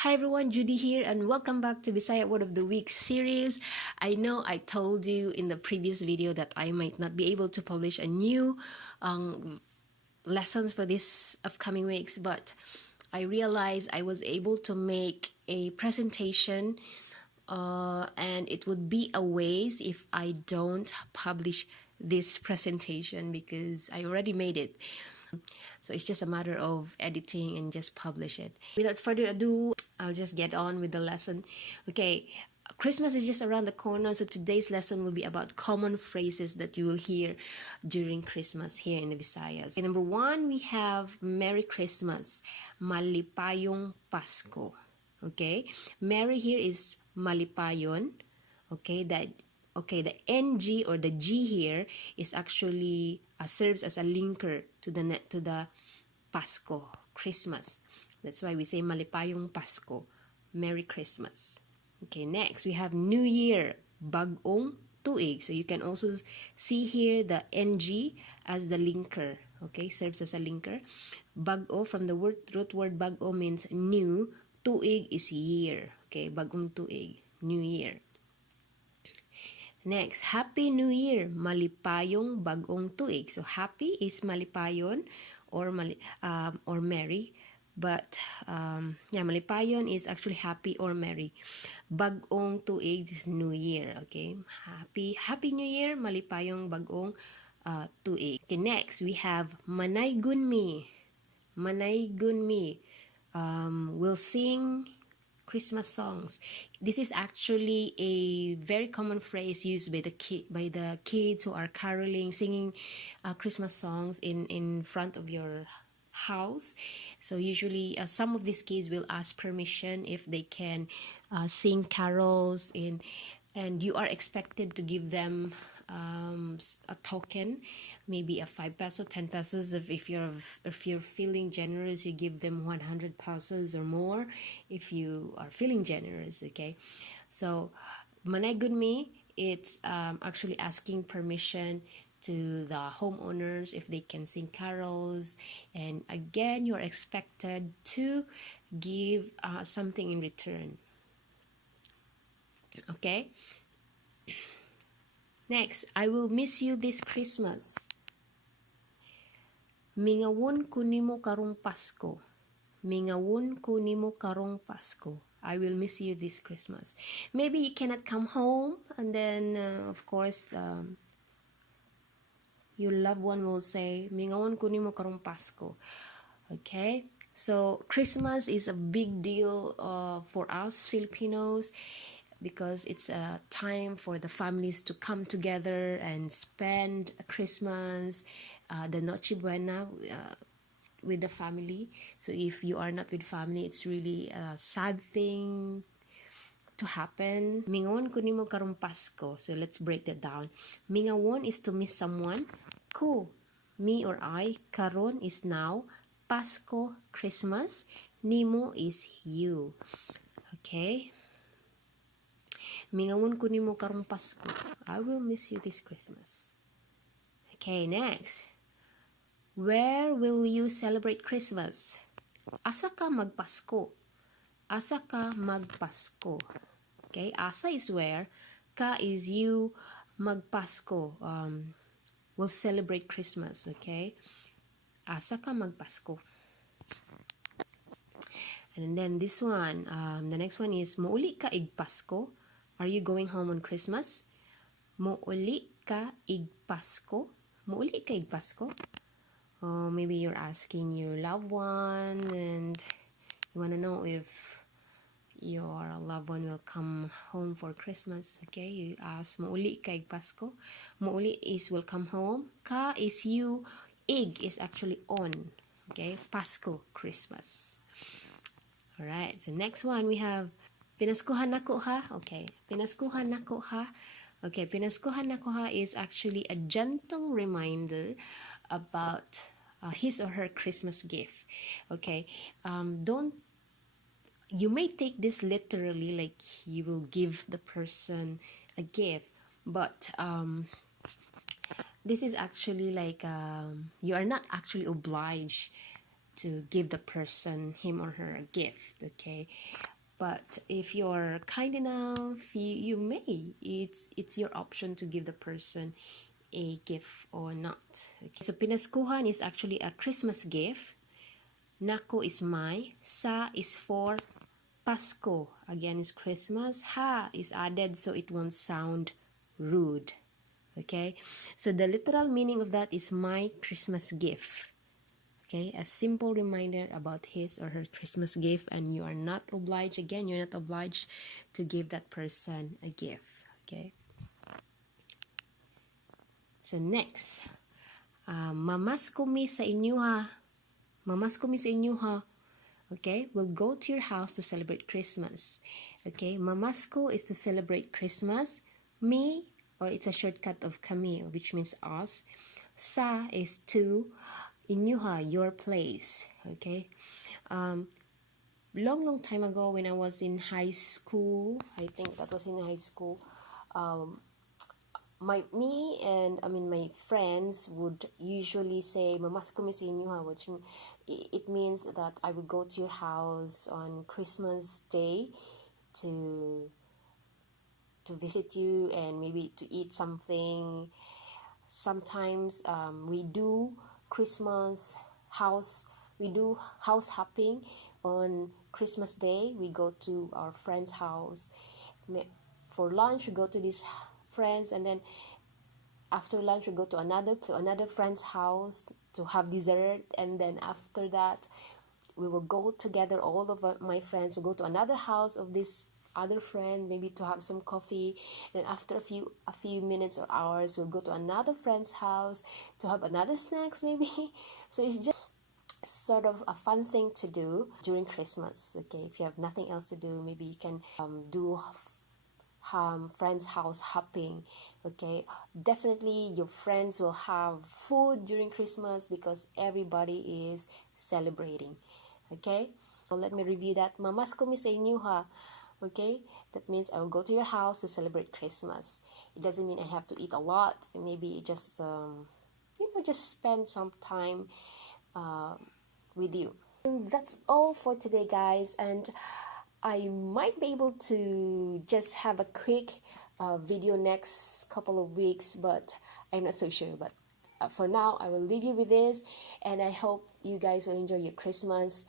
Hi everyone, Judy here, and welcome back to Bisaya Word of the Week series. I know I told you in the previous video that I might not be able to publish a new lessons for this upcoming weeks, but I realized I was able to make a presentation and it would be a waste if I don't publish this presentation because I already made it. So it's just a matter of editing and just publish it. Without further ado, I'll just get on with the lesson. Okay, Christmas is just around the corner, so today's lesson will be about common phrases that you will hear during Christmas here in the Visayas. Okay, number one, we have Merry Christmas, Malipayong Pasko. Okay, Merry here is Malipayon. Okay, the NG or the G here is actually serves as a linker to the Pasko, Christmas. That's why we say Malipayong Pasko, Merry Christmas. Okay, next we have New Year, Bag-ong, Tuig. So you can also see here the NG as the linker. Okay, serves as a linker. Bag-o from the root word Bag-o means new. Tuig is year. Okay, Bag-ong Tuig, New Year. Next, Happy New Year, Malipayong Bag-ong Tuig. So happy is Malipayon or merry, but Malipayon is actually happy or merry. Bag-ong Tuig is New Year. Okay, Happy New Year, Malipayong Bag-ong Tuig. Okay, next we have Manaygon me. Manaygon me. We'll sing Christmas songs. This is actually a very common phrase used by the kids who are caroling, singing Christmas songs in front of your house. So usually some of these kids will ask permission if they can sing carols and you are expected to give them a token, maybe a 5 peso, 10 pesos. If you're feeling generous, you give them 100 pesos or more if you are feeling generous. Okay, so Manaygon me, it's actually asking permission to the homeowners if they can sing carols, and again you're expected to give something in return. Okay, next, I will miss you this Christmas. Mingawon ko nimo karong Pasko. Mingawon ko nimo karong Pasko. I will miss you this Christmas. Maybe you cannot come home, and then of course your loved one will say, Mingawon ko nimo karong Pasko. Okay, so Christmas is a big deal for us Filipinos, because it's a time for the families to come together and spend Christmas, the Noche Buena with the family. So if you are not with family, it's really a sad thing to happen. Mingawon ko nimo karong Pasko. So let's break that down. Mingawon is to miss someone. Ko, me or I. Karon is now. Pasko, Christmas. Nimo is you. Okay. Mingawon ko nimo karong Pasko. I will miss you this Christmas. Okay, next. Where will you celebrate Christmas? Asa ka magpasko? Asa ka magpasko? Okay, asa is where, ka is you, magpasko. We'll celebrate Christmas. Okay, asa ka magpasko? And then this one, the next one is Mouli ka ig Pasko. Are you going home on Christmas? Mouli ka ig Pasko. Mouli ka ig Pasko. Maybe you're asking your loved one and you want to know if your loved one will come home for Christmas. Okay, you ask Mouli ka ig Pasko. Mouli is will come home. Ka is you. Ig is actually on. Okay, Pasko, Christmas. Alright, so next one we have Pinaskuhan nako ha? Okay, pinaskuhan nako ha? Okay, pinaskuhan nako ha is actually a gentle reminder about his or her Christmas gift. Okay, you may take this literally, like you will give the person a gift, but this is actually like you are not actually obliged to give the person, him or her, a gift, okay? But if you're kind enough, you may. It's your option to give the person a gift or not. Okay? So pinaskuhan is actually a Christmas gift. Nako is my. Sa is for Pasko. Again is Christmas. Ha is added so it won't sound rude. Okay? So the literal meaning of that is my Christmas gift. Okay, a simple reminder about his or her Christmas gift, and you are not obliged, again, you're not obliged to give that person a gift. Okay. So next, Mamasko mi sa inyoha. Mamasko mi sa inyoha. Okay, we'll go to your house to celebrate Christmas. Okay, Mamasko is to celebrate Christmas. Mi, or it's a shortcut of kami, which means us. Sa is to. Inyoha, your place. Okay. Long time ago when I was in high school, I think that was in high school, my friends would usually say Mamasko mi sa inyoha, which it means that I would go to your house on Christmas Day to visit you and maybe to eat something. Sometimes we do house hopping on Christmas Day. We go to our friend's house for lunch. We go to these friends, and then after lunch we go to another friend's house to have dessert, and then after that we will go together, all of my friends will go to another house of this other friend, maybe to have some coffee. Then after a few minutes or hours, we'll go to another friend's house to have another snacks maybe. So it's just sort of a fun thing to do during Christmas. Okay, if you have nothing else to do, maybe you can do friends' house hopping. Okay, definitely your friends will have food during Christmas because everybody is celebrating. Okay, so let me review that. Mamasko mi sa inyoha. Okay, that means I will go to your house to celebrate Christmas. It doesn't mean I have to eat a lot. Maybe just just spend some time with you. And that's all for today, guys, and I might be able to just have a quick video next couple of weeks, but I'm not so sure. But for now, I will leave you with this, and I hope you guys will enjoy your Christmas.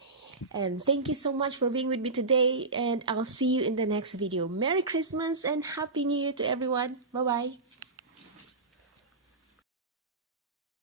And thank you so much for being with me today, and I'll see you in the next video. Merry Christmas and Happy New Year to everyone. Bye-bye.